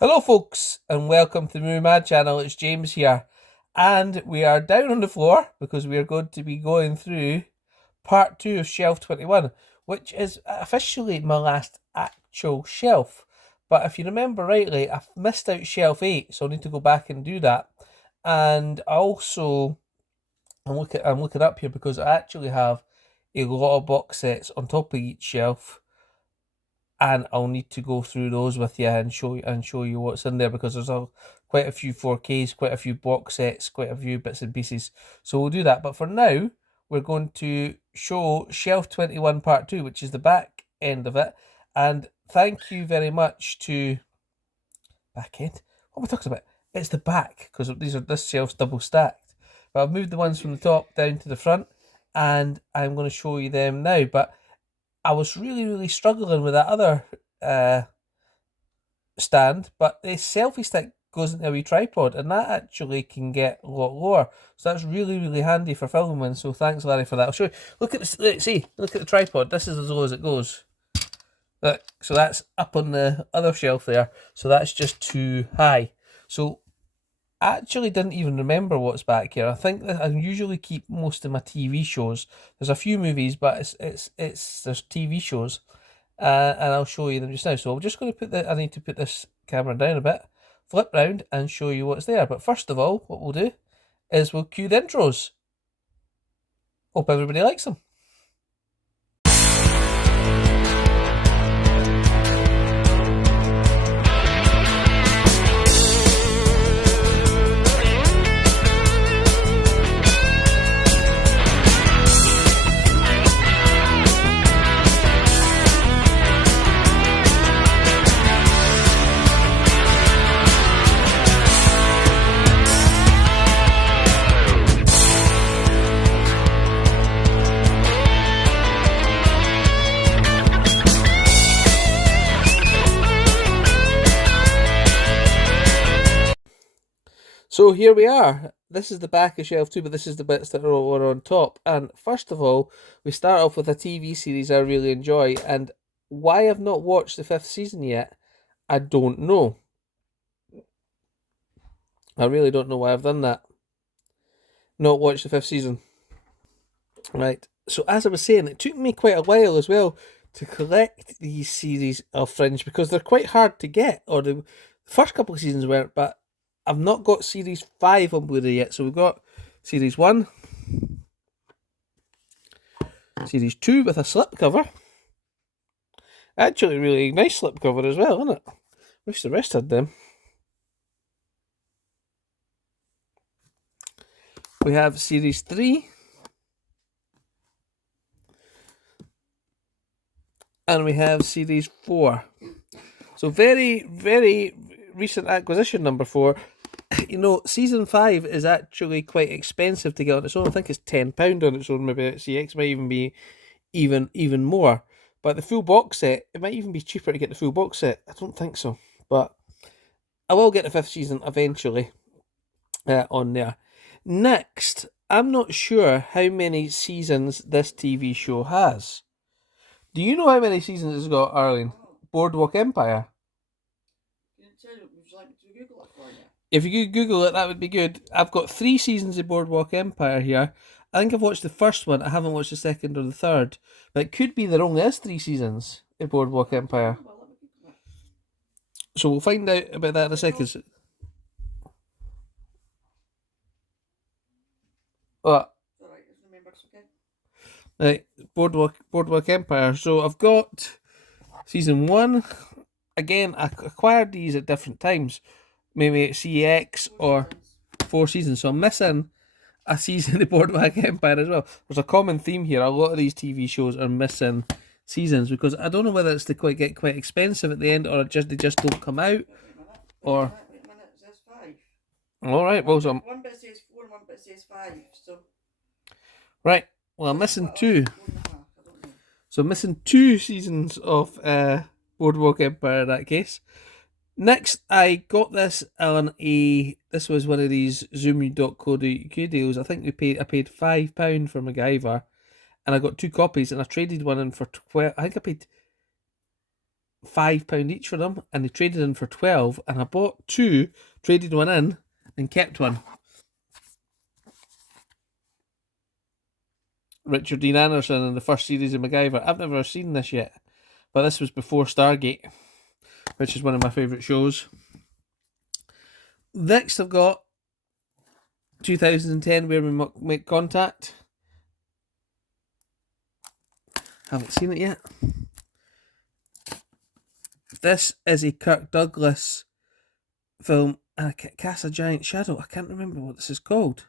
Hello, folks, and welcome to the Moo Mad channel. It's James here, and we are down on the floor because we are going to be going through part 2 of Shelf 21, which is officially my last actual shelf. But if you remember rightly, I've missed out Shelf 8, so I need to go back and do that. And also, I'm looking up here because I actually have a lot of box sets on top of each shelf, and I'll need to go through those with you and show you what's in there because there's quite a few 4Ks, quite a few box sets, quite a few bits and pieces. So we'll do that. But for now, we're going to show Shelf 21 Part 2, which is the back end of it. And thank you very much to back end. What am I talking about? It's the back because this shelf's double stacked. But I've moved the ones from the top down to the front, and I'm going to show you them now. But I was really struggling with that other stand, but the selfie stick goes into a wee tripod, and that actually can get a lot lower. So that's really handy for filming. So thanks, Larry, for that. I'll show you. Look at this. Let's see. Look at the tripod. This is as low as it goes. Look, so that's up on the other shelf there. So that's just too high. So I actually didn't even remember what's back here. I think that I usually keep most of my TV shows. There's a few movies, but there's TV shows, and I'll show you them just now. So I'm just going to I need to put this camera down a bit, flip round, and show you what's there. But first of all, what we'll do is we'll cue the intros. Hope everybody likes them. So here we are. This is the back of shelf 2, but this is the bits that are on top. And first of all, we start off with a TV series I really enjoy. And why I've not watched the 5th season yet, I don't know. I really don't know why I've done that. Not watched the 5th season. Right. So as I was saying, it took me quite a while as well to collect these series of Fringe because they're quite hard to get. Or the first couple of seasons weren't, but I've not got series 5 on Blu-ray yet. So we've got series 1, series 2 with a slipcover. Actually, really nice slipcover as well, isn't it? Wish the rest had them. We have series 3. And we have series 4. So very recent acquisition, number 4. You know, season 5 is actually quite expensive to get on its own. I think it's £10 on its own. Maybe at CX might even be even more. But the full box set, it might even be cheaper to get the full box set. I don't think so, but I will get the 5th season eventually on there. Next, I'm not sure how many seasons this TV show has. Do you know how many seasons it's got, Arlene? Boardwalk Empire. If you could Google it, that would be good. I've got 3 seasons of Boardwalk Empire here. I think I've watched the first one. I haven't watched the second or the third. But it could be there only is 3 seasons of Boardwalk Empire. So we'll find out about that in a second. What? Right, Boardwalk Empire. So I've got season 1. Again, I acquired these at different times. Maybe at CX or 4 seasons. So I'm missing a season of Boardwalk Empire as well. There's a common theme here. A lot of these TV shows are missing seasons because I don't know whether it's to get quite expensive at the end or they just don't come out. Or wait a minute, it says 5. All right, well, so one bit says 4 and one bit says 5. So right, well, I'm missing 2. So I'm missing 2 seasons of Boardwalk Empire in that case. Next, I got this on this was one of these Zoom.co.uk deals. I think I paid £5 for McGyver, and I got 2 copies, and I traded one in for 12. I think I paid £5 each for them, and they traded in for 12, and I bought 2, traded one in, and kept one. Richard Dean Anderson in the first series of MacGyver. I've never seen this yet, but this was before Stargate, which is one of my favourite shows. Next I've got 2010 Where We Make Contact. Haven't seen it yet. This is a Kirk Douglas film, and it casts a giant shadow. I can't remember what this is called.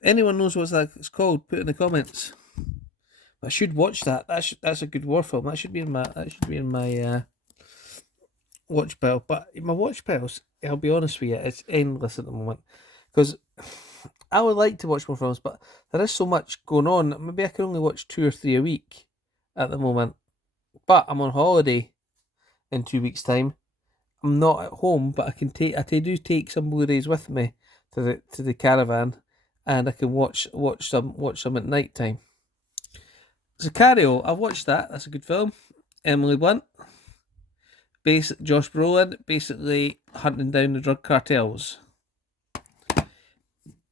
If anyone knows what it's called, put it in the comments. I should watch that. That's a good war film. That should be in my watch pile. But my watch piles, I'll be honest with you, it's endless at the moment. Because I would like to watch more films, but there is so much going on. Maybe I can only watch 2 or 3 a week at the moment. But I'm on holiday in 2 weeks' time. I'm not at home, but I do take some Blu-rays with me to the caravan, and I can watch some at night time. Zario, I've watched that. That's a good film. Emily Blunt, Josh Brolin, basically hunting down the drug cartels.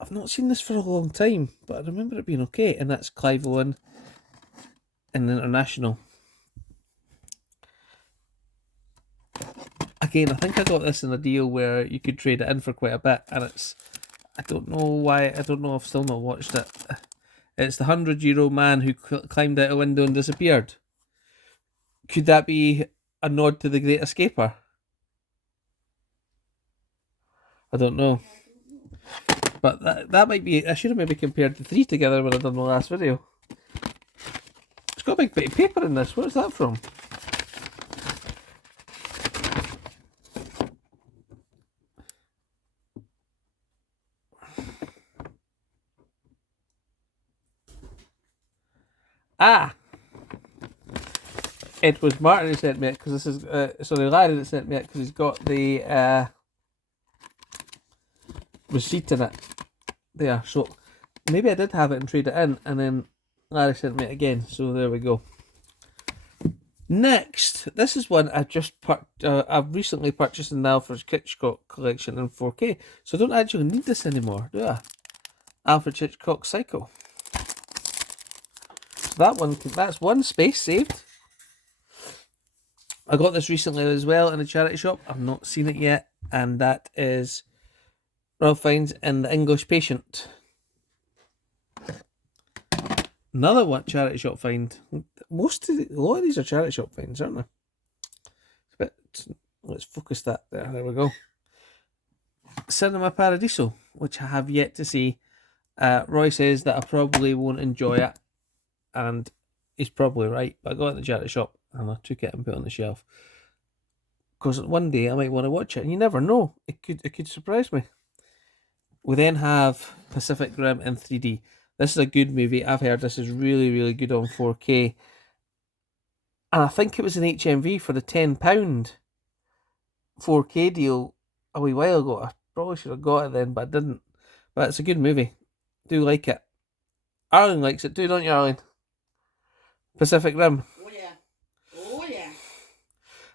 I've not seen this for a long time, but I remember it being okay. And that's Clive Owen in International. Again, I think I got this in a deal where you could trade it in for quite a bit, and I don't know why, I don't know, I've still not watched it. It's the 100-year-old man who climbed out a window and disappeared. Could that be a nod to The Great Escaper? I don't know. But that might be, I should have maybe compared the 3 together when I done my last video. It's got a big bit of paper in this. Where's that from? Ah! It was Martin who sent me it, because this is, Larry that sent me it, because he's got the receipt in it. There, so maybe I did have it and trade it in, and then Larry sent me it again, so there we go. Next, this is one I've recently purchased in the Alfred Hitchcock collection in 4K, so I don't actually need this anymore, do I? Alfred Hitchcock Psycho. That's one space saved. I got this recently as well in a charity shop. I've not seen it yet, and that is Ralph Fiennes in The English Patient. Another one charity shop find. A lot of these are charity shop finds, aren't they? Let's focus that there. There we go. Cinema Paradiso, which I have yet to see. Roy says that I probably won't enjoy it, and he's probably right. But I got it in the charity shop and I took it and put it on the shelf, because one day I might want to watch it, and you never know. It could surprise me. We then have Pacific Rim in 3D. This is a good movie. I've heard this is really, really good on 4K. And I think it was an HMV for the £10 4K deal a wee while ago. I probably should have got it then, but I didn't. But it's a good movie. Do like it. Arlene likes it too, don't you, Arlene? Pacific Rim. Oh yeah. Oh yeah.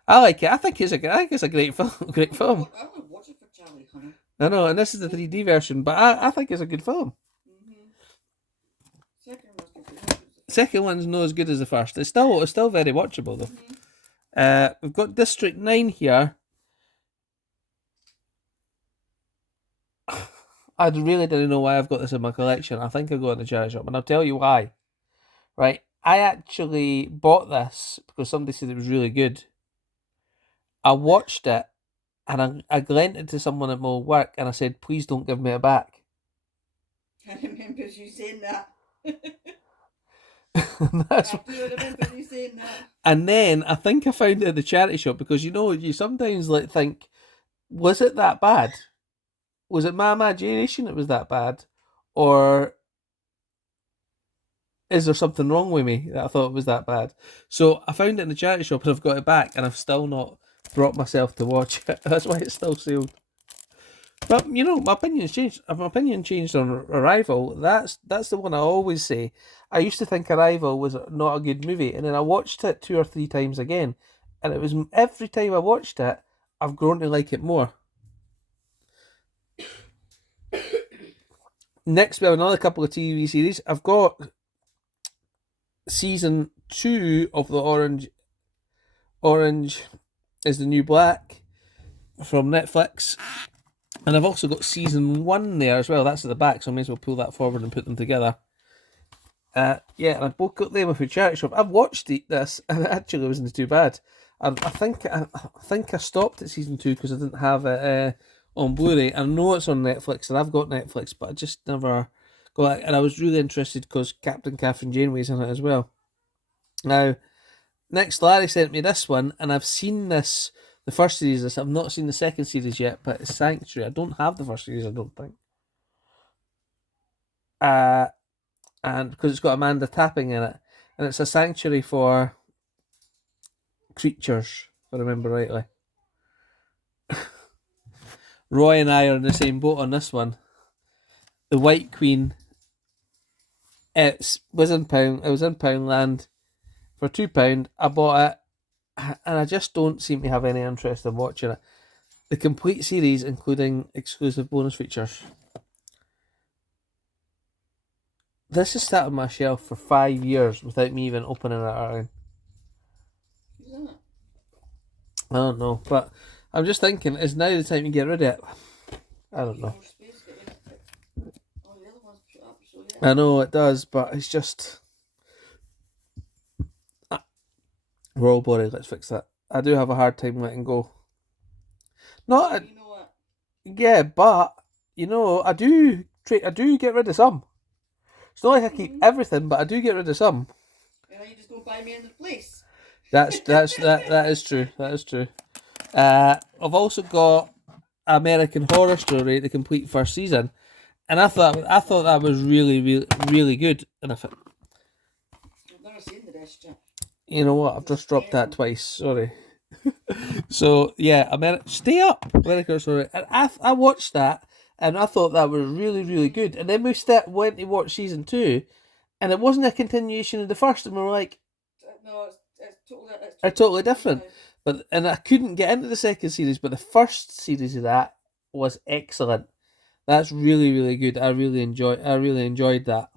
I like it. I think it's a great film. Great film. I would watch it for Charlie, honey. I know, and this is the 3D version, but I think it's a good film. Second one's not as good as the first. It's still very watchable though. We've got District 9 here. I really didn't know why I've got this in my collection. I think I got it in the charity shop, and I'll tell you why. Right, I actually bought this because somebody said it was really good. I watched it, and I lent it to someone at my work, and I said, please don't give me it back. I remember you saying that. And then I think I found it at the charity shop, because you sometimes think, was it that bad? Was it my imagination it was that bad? Or is there something wrong with me that I thought it was that bad? So I found it in the charity shop and I've got it back, and I've still not brought myself to watch it. That's why it's still sealed. But you know, my opinion's changed. My opinion changed on Arrival. That's the one I always say. I used to think Arrival was not a good movie, and then I watched it 2 or 3 times again, and it was every time I watched it, I've grown to like it more. Next, we have another couple of TV series. I've got season 2 of the Orange is the New Black from Netflix. And I've also got season 1 there as well. That's at the back, so I may as well pull that forward and put them together. Yeah, and I both got them off a charity shop. I've watched this, and it actually wasn't too bad. And I think I stopped at season 2 because I didn't have it on Blu-ray. I know it's on Netflix, and I've got Netflix, but I just never got it. And I was really interested because Captain Catherine Janeway's in it as well. Now, next, Larry sent me this one, and I've seen this, the first series of this. I've not seen the second series yet, but it's Sanctuary. I don't have the first series, I don't think. And because it's got Amanda Tapping in it, and it's a sanctuary for creatures, if I remember rightly. Roy and I are in the same boat on this one. The White Queen. It was in Poundland for £2. I bought it, and I just don't seem to have any interest in watching it. The complete series, including exclusive bonus features. This has sat on my shelf for 5 years without me even opening it around. Isn't it? I don't know, but I'm just thinking, is now the time to get rid of it? I don't know. More space, get rid of it. Oh, the other one's put up, so yeah. I know it does, but it's just. Royal body, let's fix that. I do have a hard time letting go. Not, You know what? yeah, but you know, I do get rid of some. It's not like I keep everything, but I do get rid of some. And then you just don't buy me in the place. That is true. That is true. I've also got American Horror Story, the complete first season, and I thought that was really, really, really good. And I've never seen the rest yet. you know what, I've just dropped that twice. Sorry. So yeah, stay up, American Horror Story, and I watched that, and I thought that was really, really good. And then we went to watch season 2, and it wasn't a continuation of the first, and we were like, No, it's totally, are totally different. And I couldn't get into the second series, but the first series of that was excellent. That's really, really good. I really enjoyed that,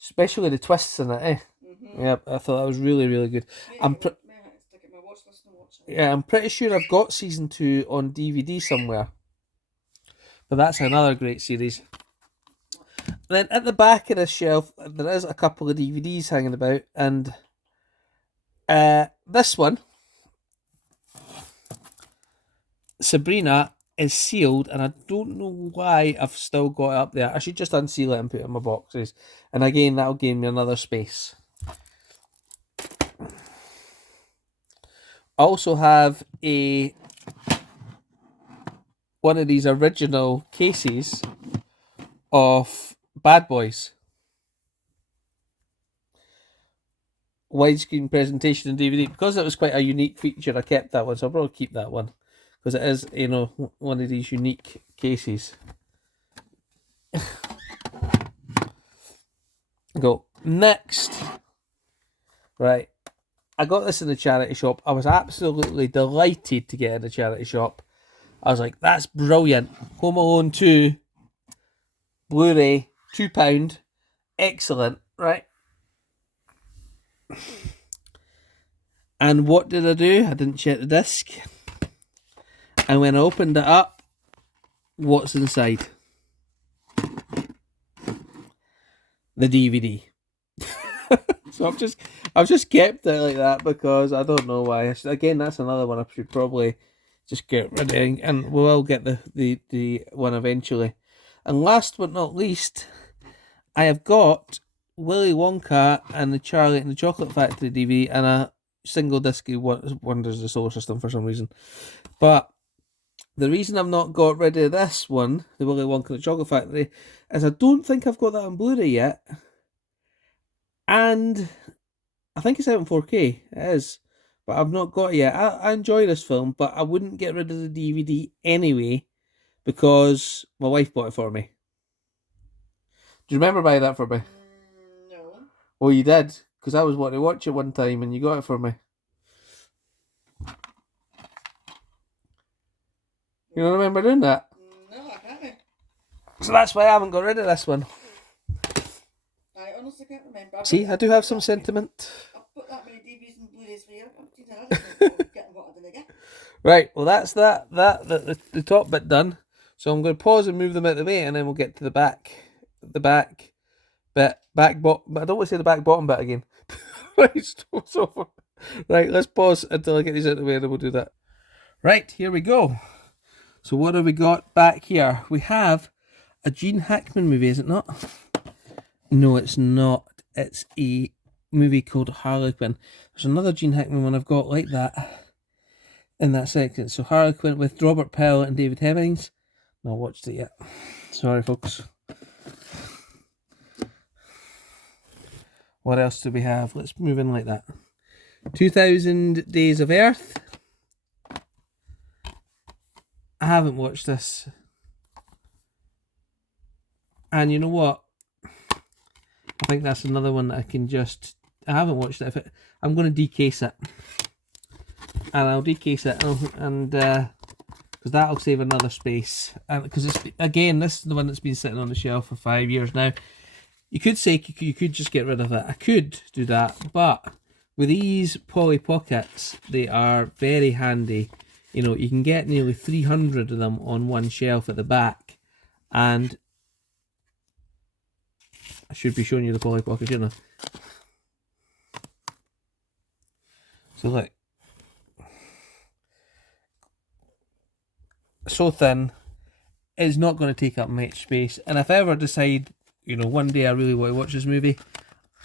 especially the twists in it. Mm-hmm. Yeah, I thought that was really, really good. Stick it in my watch list and watch it. Yeah, I'm pretty sure I've got season 2 on DVD somewhere. But that's another great series. And then at the back of this shelf, there is a couple of DVDs hanging about, and this one, Sabrina, is sealed, and I don't know why I've still got it up there. I should just unseal it and put it in my boxes. And again, that'll gain me another space. I also have one of these original cases of Bad Boys. Widescreen presentation and DVD. Because it was quite a unique feature, I kept that one, so I'll probably keep that one. Because it is, you know, one of these unique cases. Go. Next. Right. I got this in the charity shop. I was absolutely delighted to get in the charity shop. I was like, that's brilliant. Home Alone 2, Blu-ray, £2. Excellent, right? And what did I do? I didn't check the disc. And when I opened it up, what's inside? The DVD. So I've just kept it like that because I don't know why. Again, that's another one I should probably just get rid of, and we will get the one eventually. And last but not least, I have got Willy Wonka and the Charlie and the Chocolate Factory DVD and a single disc of Wonders of the Solar System for some reason. But the reason I've not got rid of this one, the Willy Wonka and the Chocolate Factory, is I don't think I've got that on Blu-ray yet. And I think it's out in 4K. It is. But I've not got it yet. I enjoy this film, but I wouldn't get rid of the DVD anyway because my wife bought it for me. Do you remember buying that for me? No. Oh, you did? Because I was wanting to watch it one time and you got it for me. You don't remember doing that? No, I can't. So that's why I haven't got rid of this one. I honestly can't remember. See, I do have some sentiment. I've put that many DVDs and Blu-rays for you. I don't get what I did again. Right, well that's the top bit done. So I'm going to pause and move them out of the way, and then we'll get to the back bit, but I don't want to say the back bottom bit again. Right, so right, let's pause until I get these out of the way, and then we'll do that. Right, here we go. So what have we got back here? We have a Gene Hackman movie, is it not? No, it's not. It's a movie called Harley Quinn. There's another Gene Hackman one I've got like that in that section. So Harley Quinn with Robert Powell and David Hemmings. Not watched it yet. Sorry, folks. What else do we have? Let's move in like that. 2000 Days of Earth. I haven't watched this. And you know what? I think that's another one that I can just... I haven't watched it. I'm going to decase it. And I'll decase it. And because that'll save another space. Because it's again, this is the one that's been sitting on the shelf for 5 years now. You could say you could just get rid of it. I could do that. But with these Polly Pockets, they are very handy. You know, you can get nearly 300 of them on one shelf at the back. And I should be showing you the Polly Pocket, shouldn't I? So look. So thin, it's not going to take up much space. And if I ever decide, you know, one day I really want to watch this movie,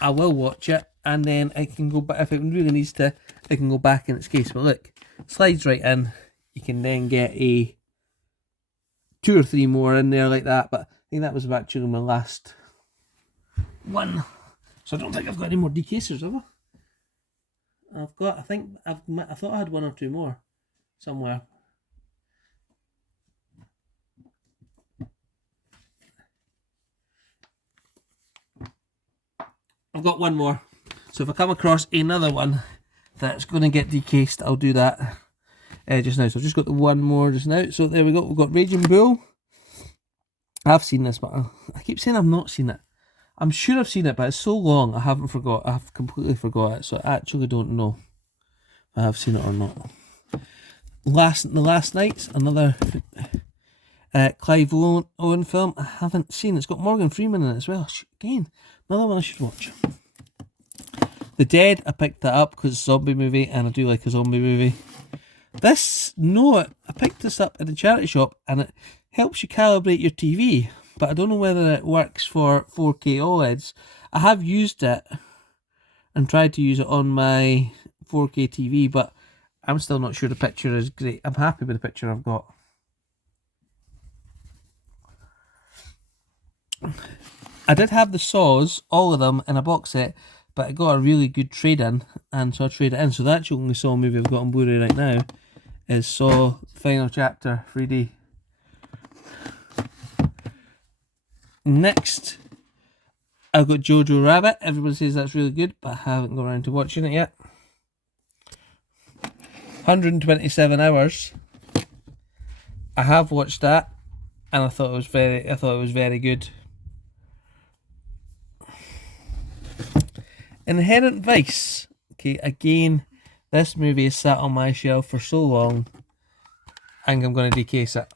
I will watch it. And then I can go back, if it really needs to, I can go back in its case. But look, slides right in. You can then get a 2 or 3 more in there like that. But I think that was about during my last one. So I don't think I've got any more decasers, have I? I've got, I thought I had 1 or 2 more somewhere. I've got 1 more. So if I come across another one that's going to get decased, I'll do that just now. So I've just got the 1 more just now. So there we go. We've got Raging Bull. I've seen this, but I keep saying I've not seen it. I'm sure I've seen it, but it's so long I haven't forgot. I've completely forgot it. So I actually don't know if I have seen it or not. The Last Nights, another Clive Owen film I haven't seen. It's got Morgan Freeman in it as well. Again, another one I should watch. The Dead, I picked that up because it's a zombie movie and I do like a zombie movie. I picked this up at the charity shop and it helps you calibrate your TV, but I don't know whether it works for 4K OLEDs. I have used it and tried to use it on my 4K TV, but I'm still not sure the picture is great. I'm happy with the picture I've got. I did have the Saws, all of them, in a box set, but I got a really good trade-in, and so I traded it in. So the actual only Saw movie I've got on Blu-ray right now is Saw Final Chapter 3D. Next, I've got Jojo Rabbit. Everybody says that's really good, but I haven't got around to watching it yet. 127 hours. I have watched that, and I thought it was very good. Inherent Vice. Okay, again, this movie has sat on my shelf for so long, and I'm going to decase it.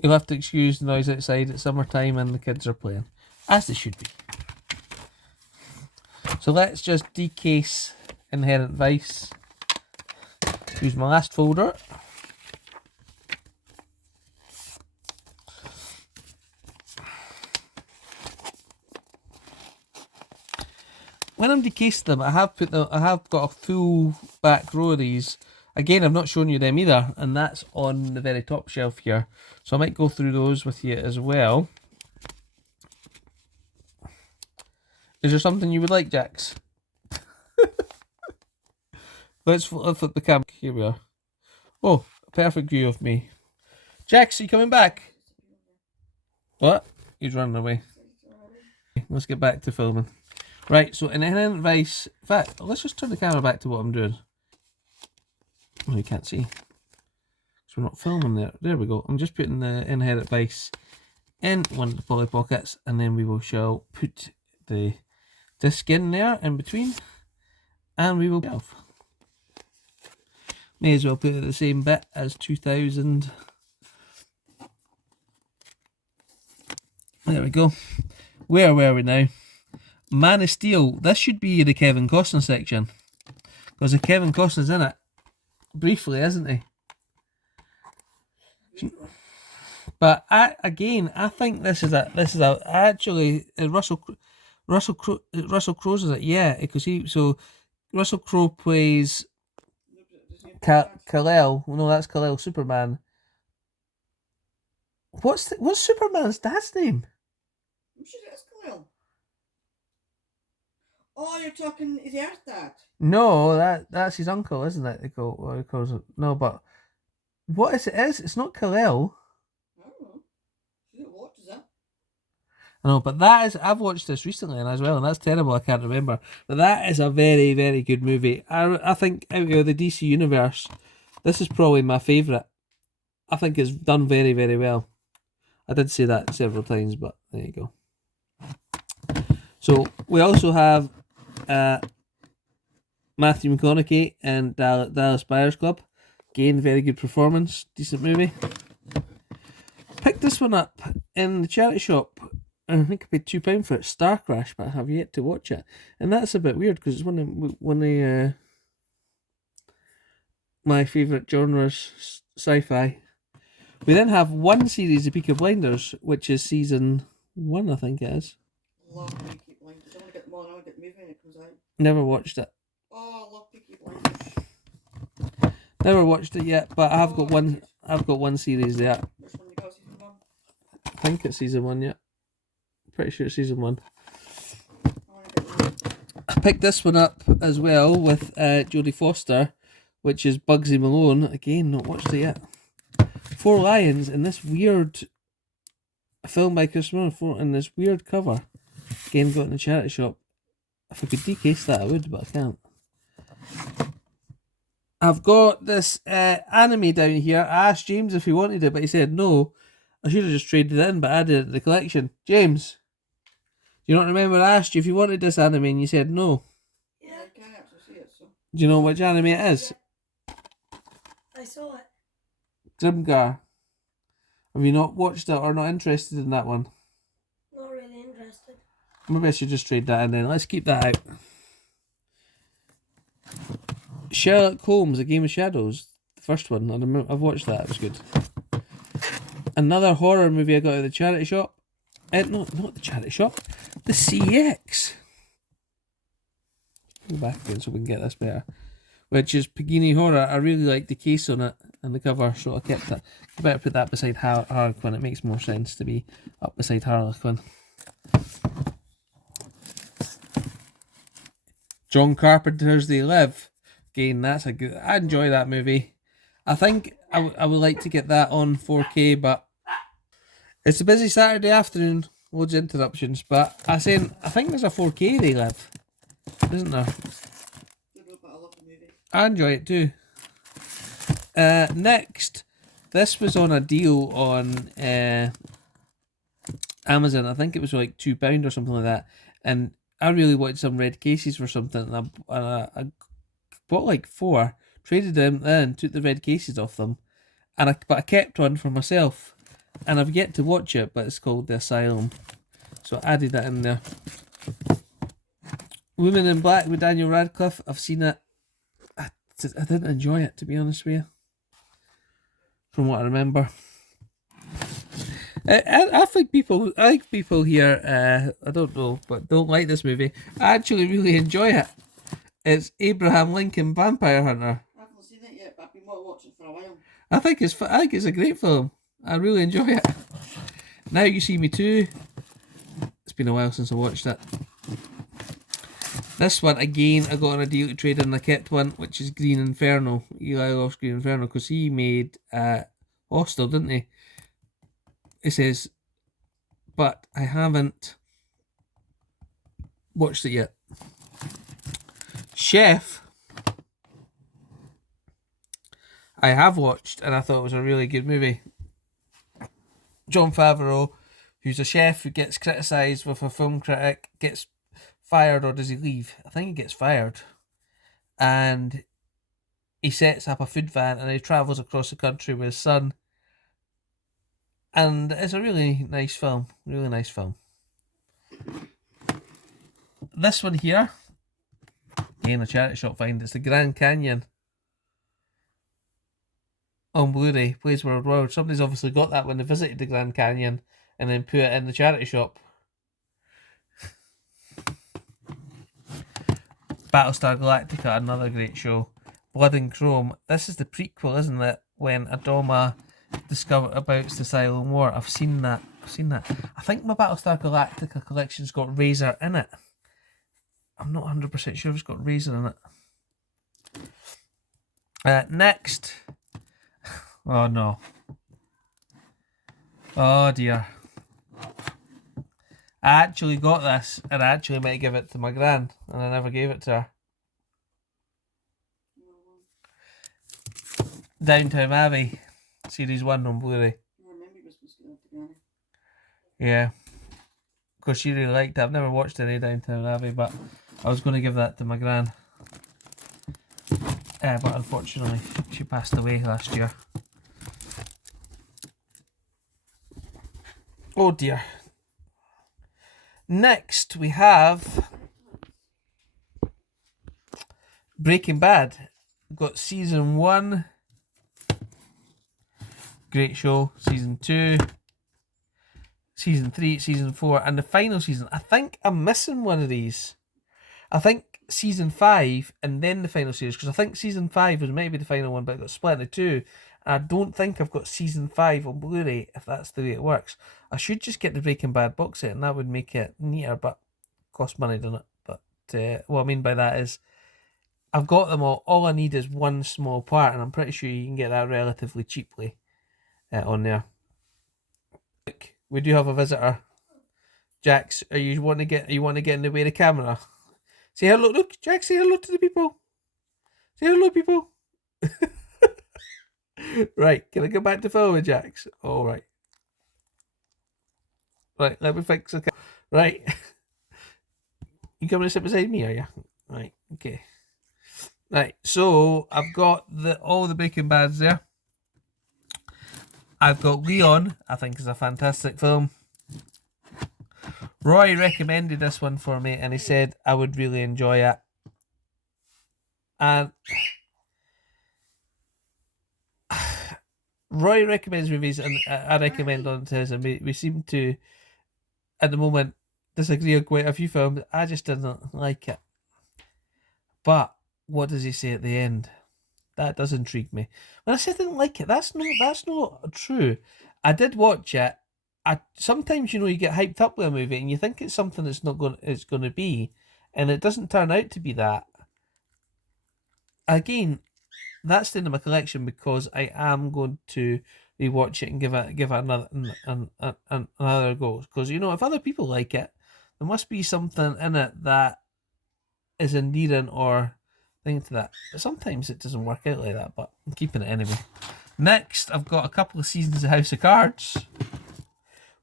You'll have to excuse the noise outside. It's summertime and the kids are playing, as they should be. So let's just decase Inherent Vice. Use my last folder. When I'm decasing them, I have got a full back row of these. Again, I've not shown you them either, and that's on the very top shelf here. So I might go through those with you as well. Is there something you would like, Jax? Let's flip the camera. Here we are. Oh, perfect view of me. Jax, are you coming back? What? He's running away. Let's get back to filming. Right, so inherent vice. In fact, let's just turn the camera back to what I'm doing. Oh, you can't see. So we're not filming there. There we go. I'm just putting the inherent vice in one of the Polly Pockets, and then we shall put the disc in there in between, and we will go. May as well put it the same bit as 2000. There we go. Where were we now? Man of Steel. This should be the Kevin Costner section, because the Kevin Costner's in it briefly, isn't he? But I think this is actually Russell Crowe's in it, yeah, because Russell Crowe plays Kal-El. No, that's Kal-El, Superman. What's Superman's dad's name? I'm sure it's Kal-El. Oh, you're talking his Earth Dad? No, that's his uncle, isn't it? He calls it. No, but what is it? It's not Kal-El. I don't know. What is that? I know, but that is, I've watched this recently as well, and that's terrible, I can't remember. But that is a very, very good movie. I think out of the DC universe, this is probably my favourite. I think it's done very, very well. I did say that several times, but there you go. So, we also have Matthew McConaughey and Dallas Buyers Club. Again, very good performance, decent movie. Picked this one up in the charity shop. I think I paid £2 for it. Star Crash, but I have yet to watch it, and that's a bit weird because it's one of my favourite genres, sci-fi. We then have one series of Peaky Blinders, which is season 1, I think it is. Love Peaky Blinders. I want to get them on. I want to get the movie when it comes out. Never watched it. Oh, I love Peaky Blinders. Never watched it yet, but I've got one. I've got one series there. Which one you got? Season 1? I think it's season 1 yet. Pretty sure it's season 1. I picked this one up as well with Jodie Foster, which is Bugsy Malone. Again, not watched it yet. Four Lions in this weird film by Chris Miller in this weird cover. Again, got in the charity shop. If I could decase that, I would, but I can't. I've got this anime down here. I asked James if he wanted it, but he said no. I should have just traded it in, but added it to the collection. James, do you not remember I asked you if you wanted this anime and you said no? Yeah, I can't actually see it, so. Do you know which anime it is? I saw it. Grimgar. Have you not watched it or not interested in that one? Not really interested. Maybe I should just trade that in then. Let's keep that out. Sherlock Holmes, A Game of Shadows. The first one. I've watched that. It was good. Another horror movie I got at the charity shop. No, not the charity shop. The CX. Go back again so we can get this better. Which is Pagini Horror. I really like the case on it and the cover, so I kept it. I better put that beside Harley Quinn. It makes more sense to be up beside Harley Quinn. John Carpenter's They Live. Again, that's a good. I enjoy that movie. I think I would like to get that on 4K, but it's a busy Saturday afternoon. Loads of interruptions, but I think there's a 4K They Live, isn't there? I enjoy it too. Next, this was on a deal on Amazon. I think it was like £2 or something like that, and I really wanted some red cases for something, and I bought like 4, traded them in, took the red cases off them, but I kept one for myself, and I've yet to watch it, but it's called The Asylum, so I added that in there. Woman in Black with Daniel Radcliffe. I've seen it. I didn't enjoy it, to be honest with you, from what I remember. I think people here, I don't know, but don't like this movie. I actually really enjoy it. It's Abraham Lincoln Vampire Hunter. I haven't seen it yet, but I've been watching for a while. I think it's a great film. I really enjoy it. Now You See Me Too. It's been a while since I watched it. This one, again, I got on a deal to trade in, and I kept one, which is Green Inferno. Eli loves Green Inferno, because he made Hostel, didn't he? It says, but I haven't watched it yet. Chef, I have watched, and I thought it was a really good movie. Jon Favreau, who's a chef who gets criticised with a film critic, gets fired, or does he leave? I think he gets fired. And he sets up a food van and he travels across the country with his son. And it's a really nice film. Really nice film. This one here, again, a charity shop find. It's the Grand Canyon on Blu-ray. Plays World War. Somebody's obviously got that when they visited the Grand Canyon and then put it in the charity shop. Battlestar Galactica, another great show. Blood and Chrome. This is the prequel, isn't it? When Adoma discovered about the Asylum War. I've seen that. I think my Battlestar Galactica collection's got Razor in it. I'm not 100% sure if it's got Razor in it. Next. Oh no. Oh dear. I actually got this, and I actually might give it to my gran, and I never gave it to her. Downtown Abbey, Series 1 on Blu-ray. I remember you were supposed to get that to Granny. Yeah. Because she really liked it. I've never watched any Downtown Abbey, but I was going to give that to my gran. But unfortunately, she passed away last year. Oh dear. Next, we have Breaking Bad. We've got season 1. Great show. Season 2. Season 3, season 4, and the final season. I think I'm missing one of these. I think season 5 and then the final series, because I think season 5 was maybe the final one, but it got split into 2. And I don't think I've got season 5 on Blu-ray, if that's the way it works. I should just get the Breaking Bad box set, and that would make it neater, but it costs money, doesn't it? But what I mean by that is, I've got them all. All I need is one small part, and I'm pretty sure you can get that relatively cheaply on there. Look, we do have a visitor. Jax, you want to get in the way of the camera? Say hello. Look, Jax, say hello to the people. Say hello, people. Right, can I go back to filming, Jax? All right. Right, let me fix the camera. Right. You coming to sit beside me, are you? Right, okay. Right, so I've got all the Breaking Bads there. I've got Leon, I think is a fantastic film. Roy recommended this one for me, and he said I would really enjoy it. And Roy recommends movies, and I recommend on to his, and we seem to, at the moment, disagree on quite a few films. I just didn't like it. But what does he say at the end? That does intrigue me. When I said I didn't like it, that's not true. I did watch it. Sometimes, you get hyped up with a movie and you think it's something it's going to be, and it doesn't turn out to be that. Again, that's in my collection because I am going to rewatch it and give it another go. Because if other people like it, there must be something in it that is endearing or thing to that. But sometimes it doesn't work out like that. But I'm keeping it anyway. Next, I've got a couple of seasons of House of Cards.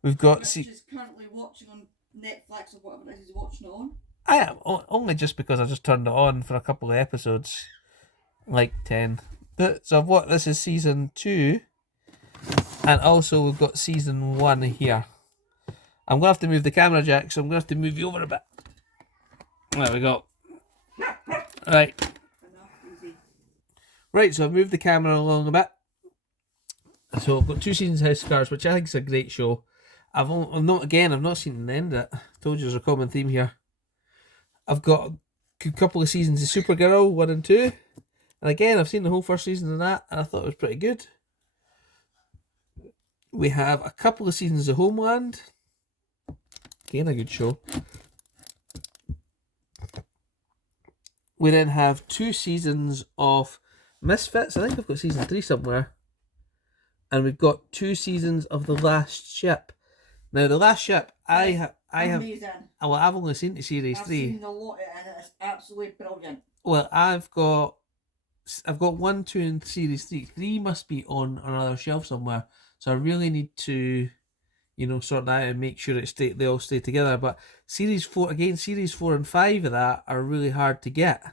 We've got. Rich is currently watching on Netflix or whatever it is he's watching it on. I am only just because I just turned it on for a couple of episodes, like 10. So this is season 2, and also we've got season 1 here. I'm gonna have to move the camera, Jack. So I'm gonna have to move you over a bit. There we go. Right. Right. So I've moved the camera along a bit. So I've got 2 seasons of House of Cards, which I think is a great show. I've not seen the end of it. I told you there's a common theme here. I've got a couple of seasons of Supergirl 1 and 2, and again I've seen the whole first season of that, and I thought it was pretty good. We have a couple of seasons of Homeland. Again, a good show. We then have 2 seasons of Misfits. I think I've got season 3 somewhere. And we've got 2 seasons of The Last Ship. Now, The Last Ship, I have. Amazing. Well, I've only seen the series I've 3. seen a lot of it and it's absolutely brilliant. Well, I've got 1, 2, and series 3. 3 must be on another shelf somewhere. So I really need to, sort that out and make sure they all stay together. But series 4 and 5 of that are really hard to get.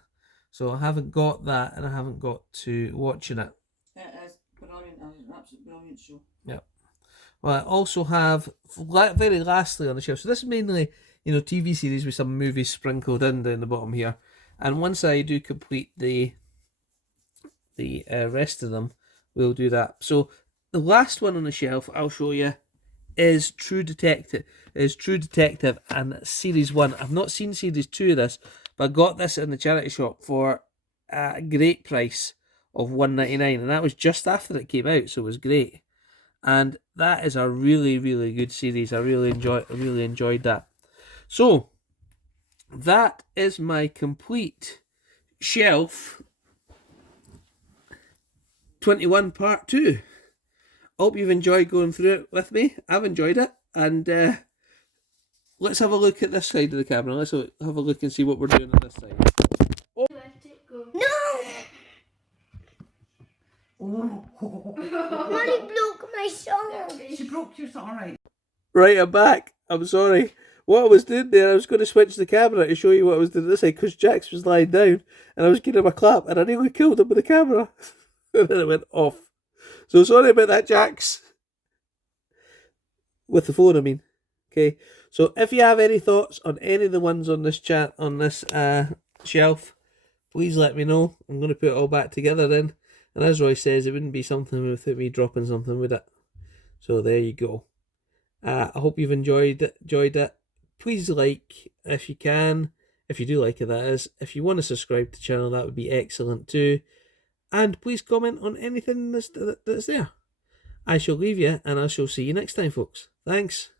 So I haven't got that, and I haven't got to watching it. It is brilliant. It's an absolutely brilliant show. Yep. Well, I also have, very lastly on the shelf, so this is mainly, TV series with some movies sprinkled in down the bottom here. And once I do complete the rest of them, we'll do that. So the last one on the shelf I'll show you is True Detective. And series 1. I've not seen series 2 of this, but I got this in the charity shop for a great price of $1.99, and that was just after it came out, so it was great. And that is a really, really good series. I really enjoyed that. So that is my complete shelf 21 part 2. Hope you've enjoyed going through it with me. I've enjoyed it. And let's have a look at this side of the camera. Let's have a look and see what we're doing on this side. Let it go. Mommy broke my song. She broke your song, alright. Right, I'm back. I'm sorry. What I was doing there, I was going to switch the camera to show you what I was doing this side, because Jax was lying down and I was giving him a clap and I nearly killed him with the camera. And then it went off. So sorry about that, Jax. With the phone, I mean. Okay. So if you have any thoughts on any of the ones on this shelf, please let me know. I'm going to put it all back together then. And as Roy says, it wouldn't be something without me dropping something, would it? So there you go. I hope you've enjoyed it. Please like if you can. If you do like it, that is. If you want to subscribe to the channel, that would be excellent too. And please comment on anything that's there. I shall leave you, and I shall see you next time, folks. Thanks.